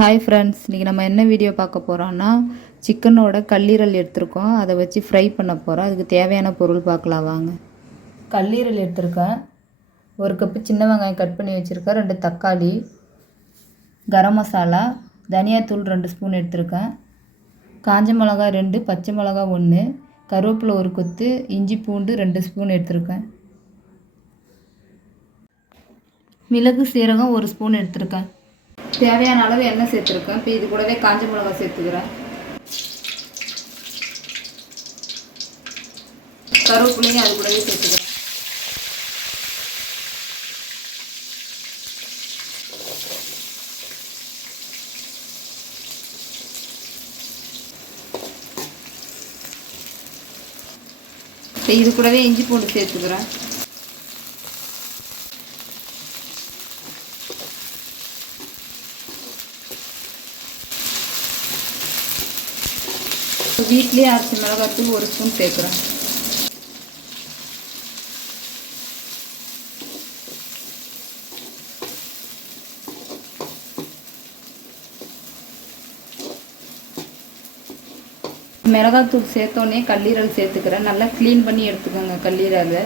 Hi friends, இன்றைக்கி நம்ம என்ன வீடியோ பார்க்க போகிறோன்னா சிக்கனோட கல்லீரல் எடுத்திருக்கோம். அதை வச்சு ஃப்ரை பண்ண போகிறோம். அதுக்கு தேவையான பொருள் பார்க்கலாம் வாங்க. கல்லீரல் எடுத்திருக்கேன், 1 கப்பு சின்ன வெங்காயம் கட் பண்ணி வச்சுருக்கேன், 2 தக்காளி, கரம் மசாலா, தனியாத்தூள் 2 ஸ்பூன் எடுத்திருக்கேன், காஞ்ச மிளகா 2, பச்சை மிளகா 1, கருவேப்பிலை 1 கொத்து, இஞ்சி பூண்டு 2 ஸ்பூன் எடுத்திருக்கேன், மிளகு சீரகம் 1 ஸ்பூன் எடுத்திருக்கேன். தேவையான அளவு எண்ணெய் சேர்த்துருக்கேன். இப்போ இது கூடவே காஞ்ச மிளகா சேர்த்துக்கிறேன், கருவேப்பிலையும் அது கூடவே சேர்த்துக்கிறேன். இப்போ இது கூடவே இஞ்சி பூண்டு சேர்த்துக்கிறேன். வீட்லேயே அரைச்சி மிளகாத்தூள் 1 ஸ்பூன் சேர்க்குறேன். மிளகாத்தூள் சேர்த்தோன்னே கல்லீரல் சேர்த்துக்கிறேன். நல்லா க்ளீன் பண்ணி எடுத்துக்கோங்க கல்லீரலை.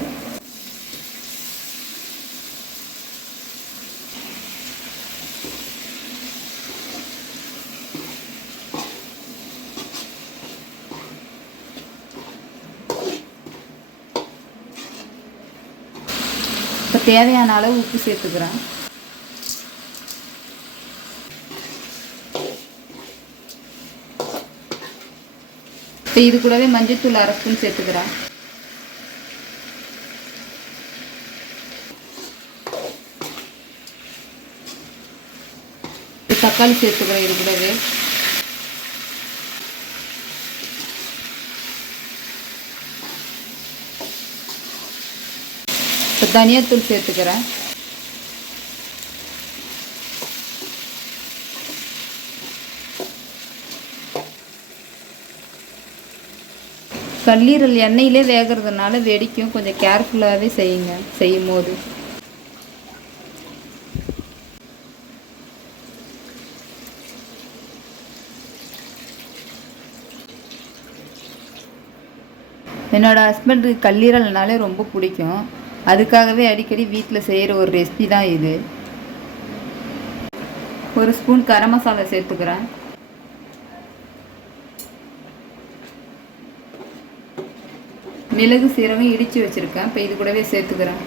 இப்போ தேவையான அளவு உப்பு சேர்த்துக்கிறேன். இப்போ இது கூடவே மஞ்சள்தூள் 1/2 ஸ்பூன் சேர்த்துக்கிறேன். தக்காளி சேர்த்துக்கிறேன் இது கூடவே. இப்போ தனியாத்தூள் சேர்த்துக்கிறேன். கல்லீரல் எண்ணெயிலே வேகிறதுனால வெடிக்கும், கொஞ்சம் கேர்ஃபுல்லாகவே செய்யுங்க செய்யும் போது. என்னோடய ஹஸ்பண்டுக்கு கல்லீரல்னாலே ரொம்ப பிடிக்கும். அதுக்காகவே அடிக்கடி வீட்டில் செய்கிற ஒரு ரெசிபி தான் இது. 1 ஸ்பூன் கரம் மசாலா சேர்த்துக்கிறேன். மிளகு சீரகம் இடித்து வச்சுருக்கேன், இப்போ இது கூடவே சேர்த்துக்கிறேன்.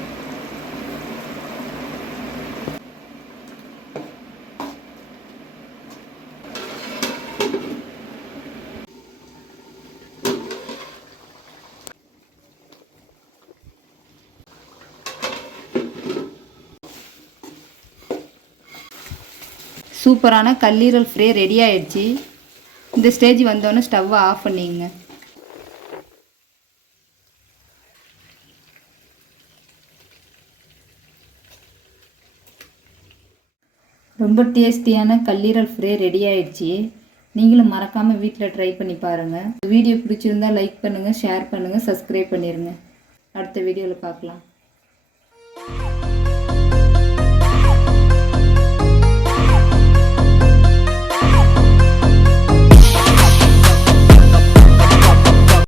சூப்பரான கல்லீரல் ஃப்ரை ரெடி ஆயிடுச்சு. இந்த ஸ்டேஜ் வந்தோடனே ஸ்டவ்வை ஆஃப் பண்ணிங்க. ரொம்ப டேஸ்டியான கல்லீரல் ஃப்ரை ரெடி ஆயிடுச்சு. நீங்களும் மறக்காமல் வீட்டில் ட்ரை பண்ணி பாருங்கள். வீடியோ பிடிச்சிருந்தா லைக் பண்ணுங்கள், ஷேர் பண்ணுங்கள், சப்ஸ்கிரைப் பண்ணிடுங்க. அடுத்த வீடியோவில் பார்க்கலாம்.